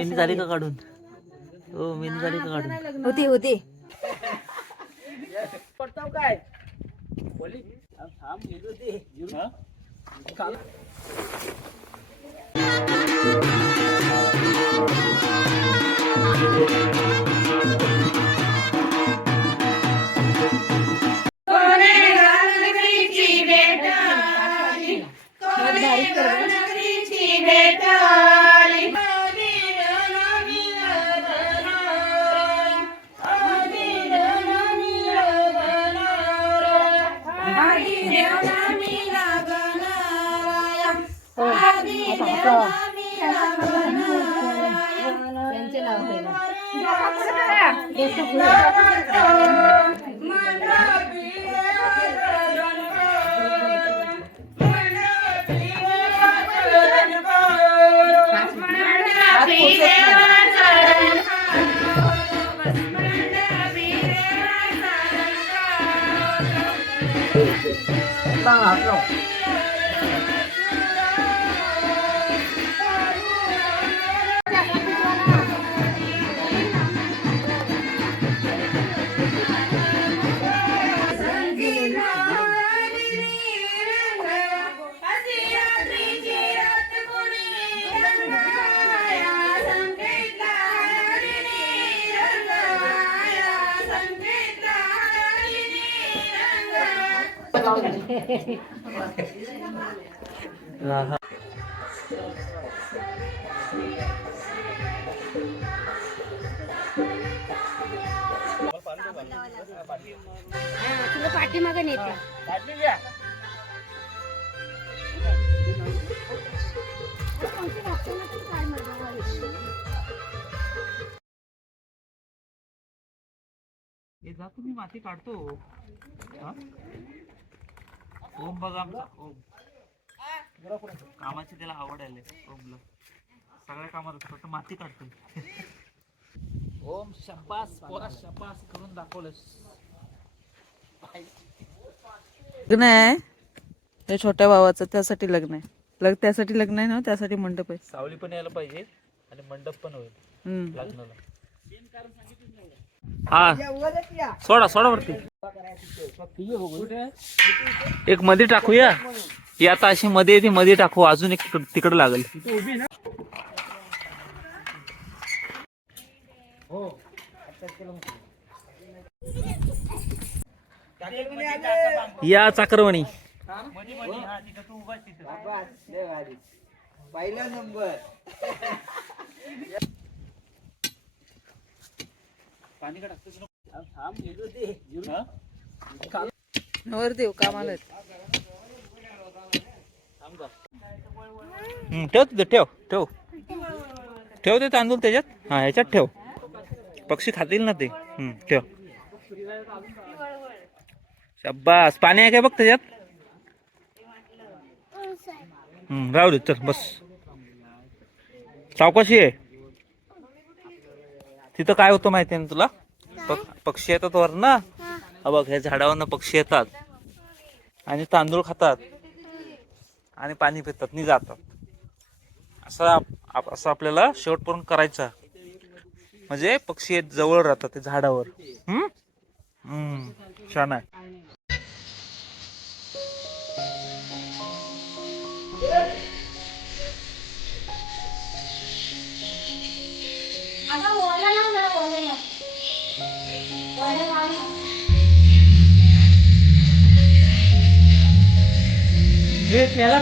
मेहंदी झाली का काढून? हो मेहंदी झाली का काढून? होती होती. पडताव काय बोली थांब गेलो ते त्यांचे नाव पाठीमागे नेते. तुम्ही माती काढतो. ओम बघा आमचा ओम कामाची त्याला आवड आले. ओमला सगळ्या कामात फक्त माती काढतो. ओम शब्बास पोरा शब्बास करून दाखवलंस. लग्न आहे ते छोट्या भावाचं, त्यासाठी लग्न आहे. त्यासाठी लग्न आहे ना, त्यासाठी मंडप आहे. सावली पण यायला पाहिजे आणि मंडप पण होईल लग्नाला. हा सोडा सोडा वरती. एक मध्ये टाकूया. ही आता अशी मध्ये येते, मध्ये टाकू. अजून एक तिकडे लागेल. या चाकरवणी पहिला नंबर. पाणी का नवरदेव कामाला आहेत. ठेव तिथं ठेव ठेव ठेव ते तांदूळ त्याच्यात. हा ह्याच्यात ठेव. पक्षी खातील ना ते. ठेव. शब्बास. पाणी आहे काय बघ त्याच्यात. राहू दे चल बस. सावकाशी आहे. तिथं काय होतं माहिती आहे ना तुला. पक्षी येतात वर ना. हा बघ ह्या झाडावरनं पक्षी येतात आणि तांदूळ खातात आणि पाणी पितात आणि जातात. असं आपल्याला शेवटपर्यंत करायचं. म्हणजे पक्षी जवळ राहतात ते झाडावर. छान आहे.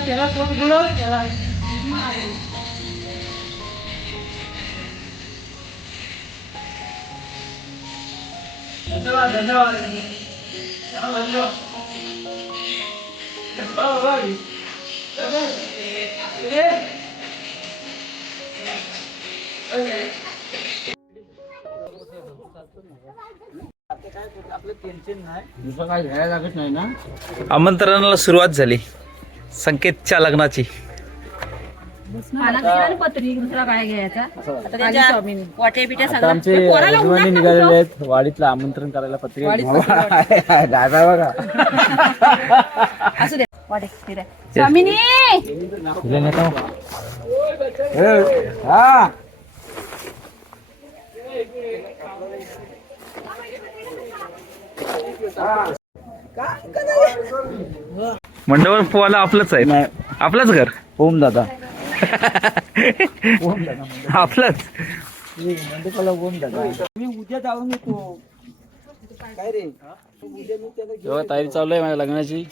त्याला कोण गुरव त्याला धन्यवाद धन्यवाद. आमंत्रणाला सुरुवात झाली. संकेतच्या लग्नाची. पत्री दुसरा काय घ्यायचा. आमचे यजमानी निघालेले आहेत वाडीतलं आमंत्रण करायला. पत्री दादा बघा. असू दे वाटे स्वामिनी. हा मंडळावर पोहायला आपलंच आहे नाही आपलंच घर ओम दादा ओम दादा आपलंच मंडपाला ओम दादा मी उद्या जाऊन येतो काय रे तेव्हा तयारी चालू आहे माझ्या लग्नाची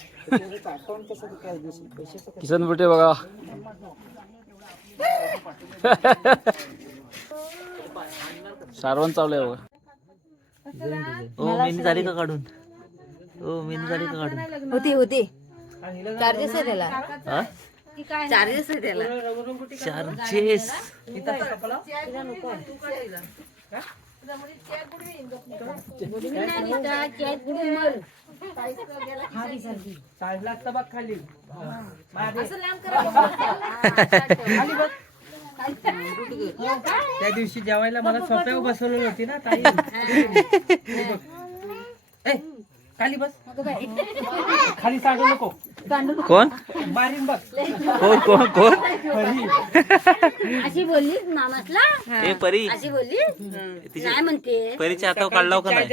किसन बुटे बघा सारवण चालू आहे बघा ओ मेहंदी झाली का काढून ओ मेहंदी झाली का काढून होती चार्जेस आहे त्याला हा? चार्जेस आहे त्याला चार्जेस त्या दिवशी जेवायला मला स्वतः बसवली होती ना ताई खाली बस खाली सांडू नको कोण मारीन बघ कोण कोण कोण अशी बोलली मामातला ए परी अशी बोलली काय म्हणते परीच्या हातावर काढलाव का नाही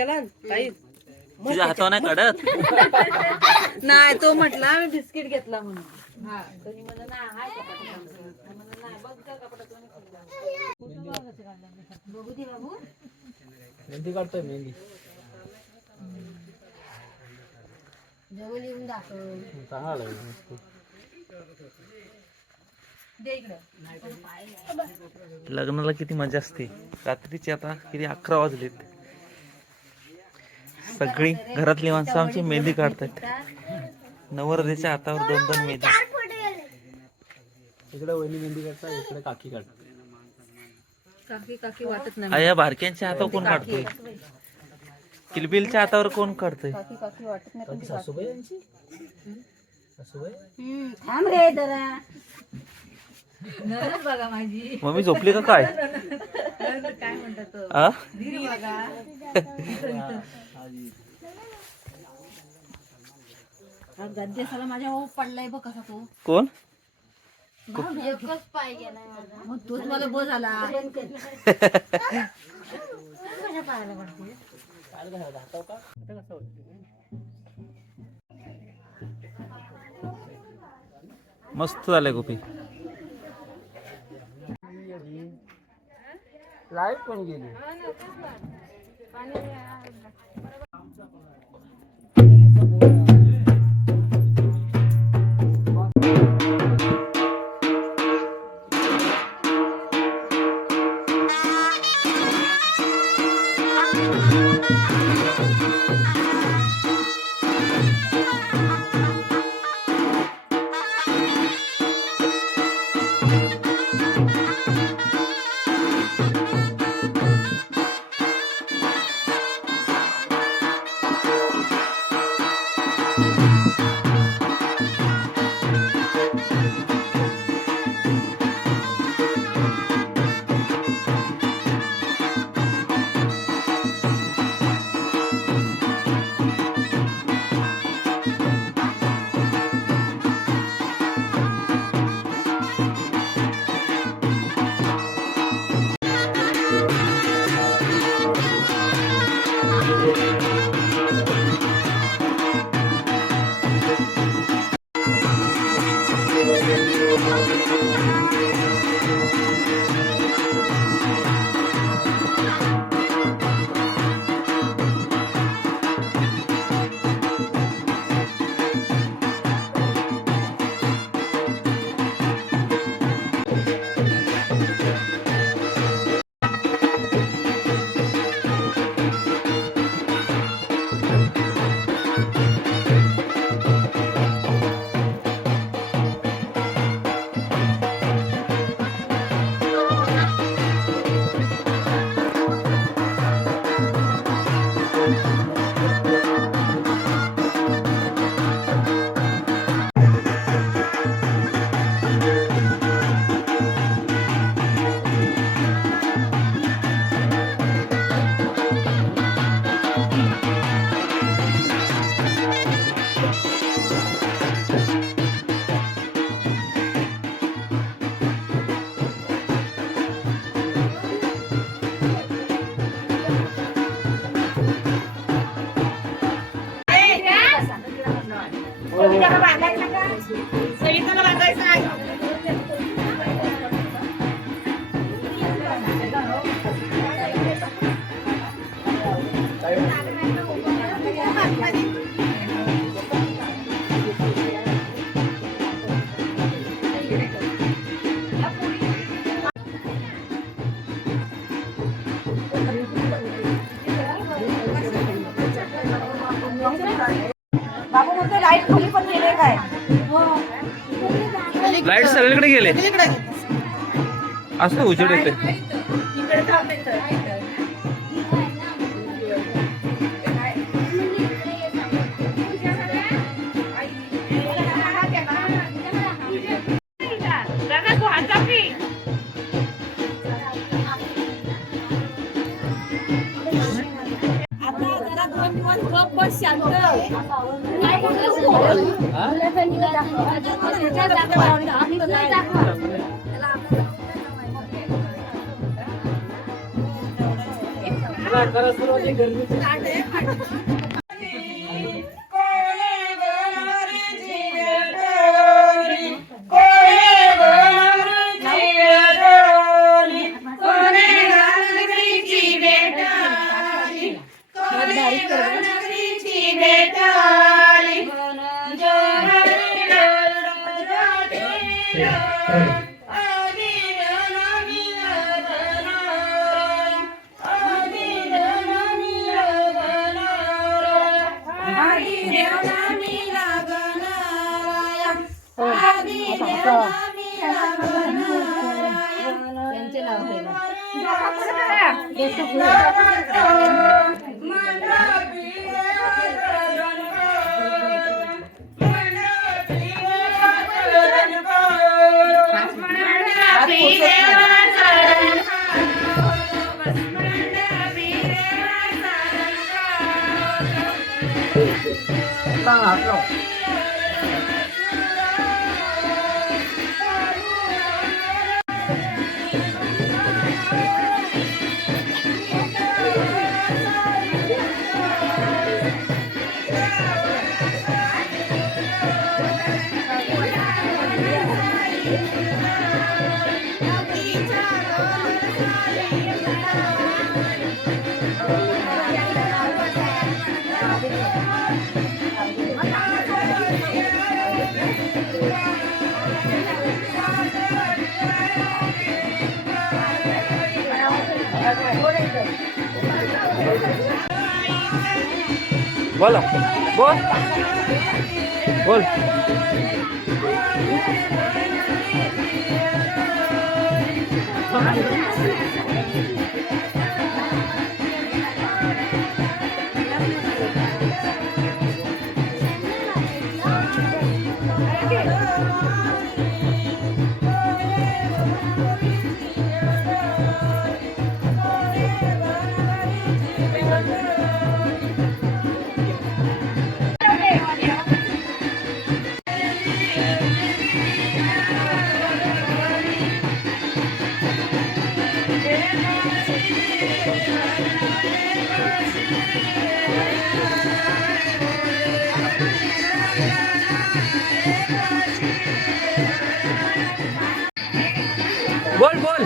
ताई तिच्या हातावर नाही काढत नाही तो म्हटला मी बिस्किट घेतला म्हणून मेहंदी काढतोय मेहंदी जवळ येऊन दाखव चांगला लागेल लग्नाला किती मजा असते रात्रीची आता किती 11 वाजलेत सगळी घरातली माणसं आमची मेहंदी काढतात नवरदेच्या हातावर 2-2 मेहंदी इकडे वहिनी मेहंदी काढता इकडे काकी काढतात काकी काकी वाटत नाही आ, या बारक्यांच्या हातावर कोण काढतोय किलबिलच्या हातावर कोण काढतोय काकी काकी वाटत नाही पण ती सासूबाई यांची सासूबाई थांब रे जरा नरच बघा माझी मम्मी झोपली का काय काय म्हणतात तो आ? धीर बघा गद्दे सगळं माझ्या ओप पडलाय बघ कसा तो कोण एकच पाय गेलाय माझा मग तोच मला बोल झाला पायाला पडते मस्त झालंय गोपी लाईट पण गेली लाईट खाली पण गेले काय लाईट सगळीकडे गेले असं उजेड येते. बोला बोल बोल. बोल बोल.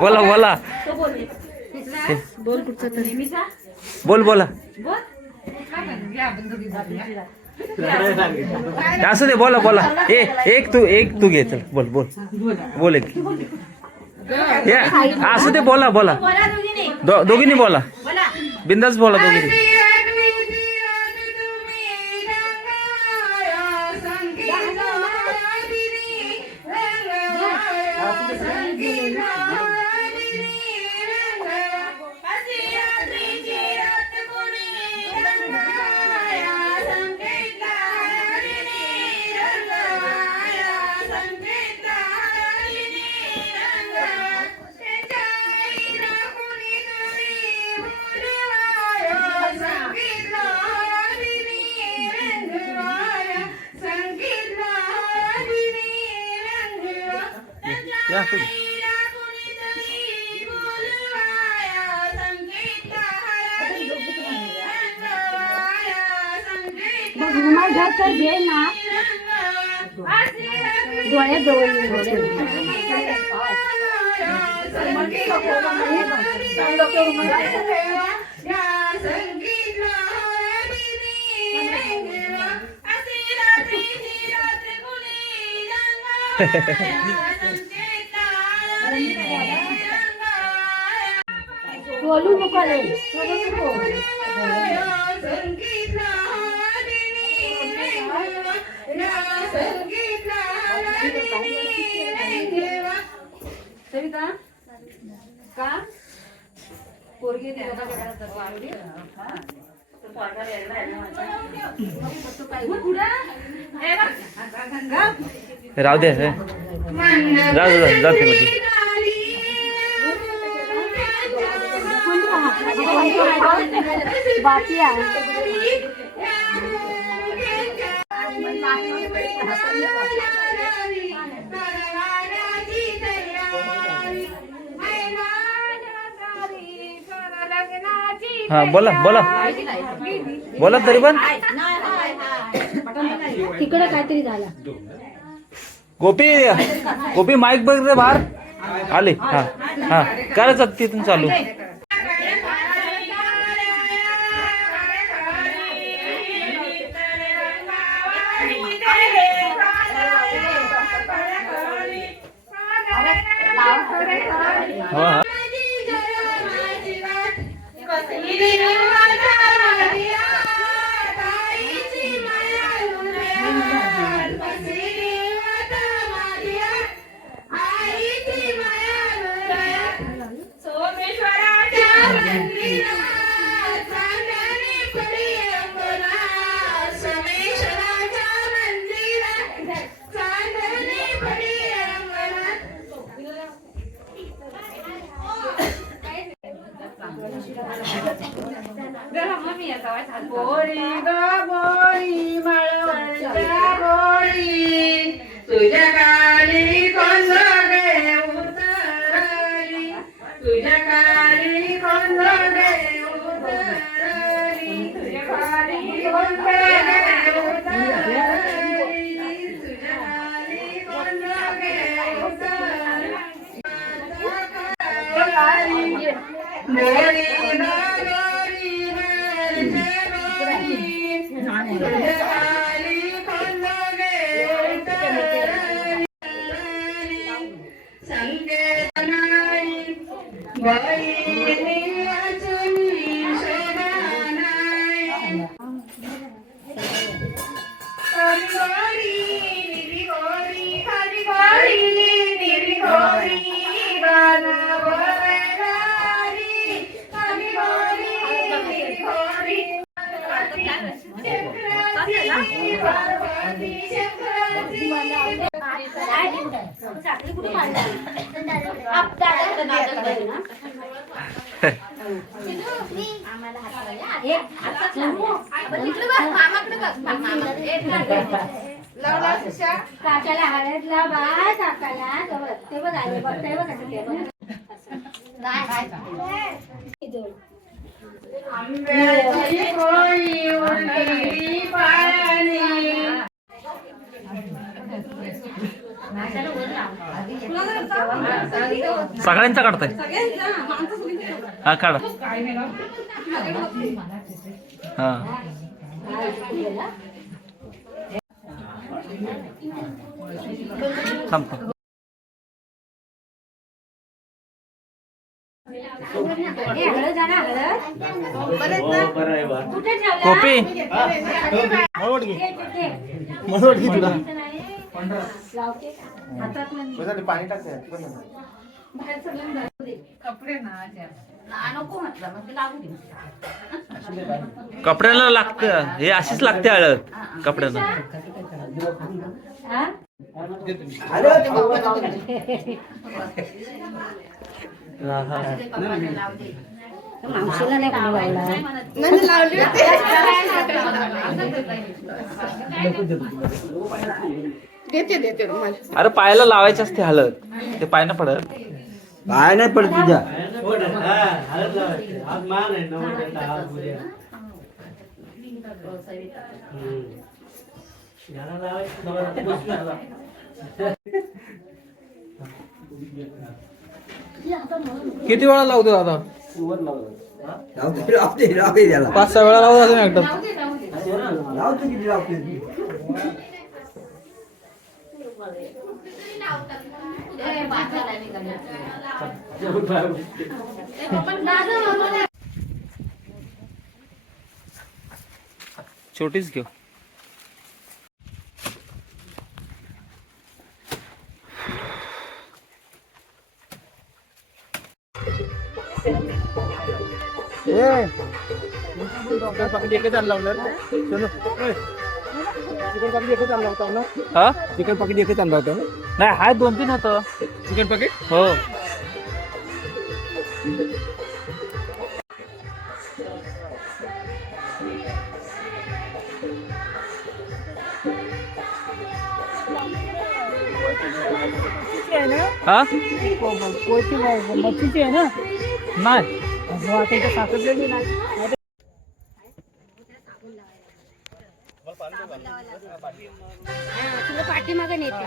बोला बोला बोल बोला असू दे बोला बोला एक तू घे चल बोल बोल बोल एक असू दे बोला बोला दोघींनी बोला बिंदास बोला दोघींनी या तू बोलू नको रे सविता का पोरगी राहू दे जा बाकी आहे हा बोला बोला बोला तरी पण तिकडे काहीतरी झाला गोपी गोपी माईक बघ रे बाहेर आले हा हा करायचं तिथून चालू हा गोरी ग गोरी माळवणच्या गोरी तुझ्या काली कोंडे उतरली तुझ्या काली कोंडे उतरली तुझ्या काली कोंडे उतरली तुझ्या काली कोंडे उतरली गोरी संकेत बाई वाचून शोधानाय हरी गोरी निरी गोरी हरी गोरी निरी गोरी गाना बोलणारी हरी गोरी निरी गोरी चक्राची पार्वती चक्राची काकाला हळद लाव बाय काकाला ते बघ आले बघ ते बघ ते बघ आंब्याची कोळी उरलेली पायाने सगळ्यांचा काढताय हा काढा हा थांब कॉपी कपड्याला लागतं हे अशीच लागते हळद कपड्याला मावशीला नाही कोणी अरे पायाला लावायची असते हळद ते पाय ना पडत काय नाही पडत तुझ्या किती वेळा लावतो दादा लावते त्याला 5-6 वेळा लावतो ना एकदम लावतो किती लावते छोटीच घेऊ एकच आणला चिकन पाकिट एकच आणला होता ना हा चिकन पाकिट एकच आणला होता ना नाही हाय 2-3 होतं चिकन पाकिट हो हा मच्छीची आहे ना नाही आता साखरलेली नाही तुला पाठीमागे नेते